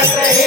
Gracias.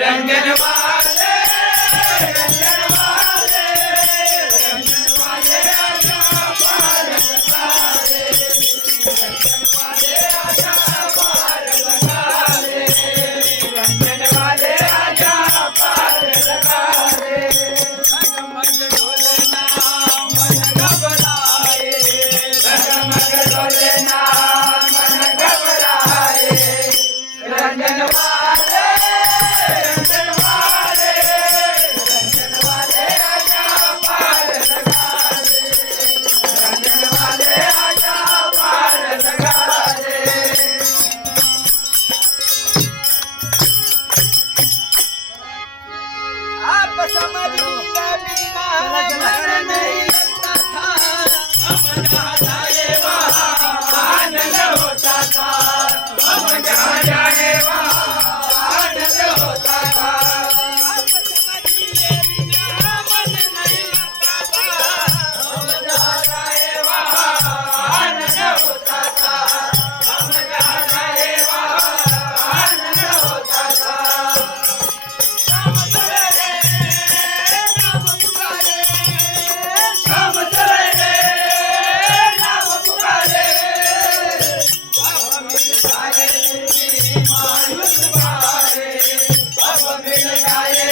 Ranjan ಬಂದಿಲ್ಲ ತಾಯೇ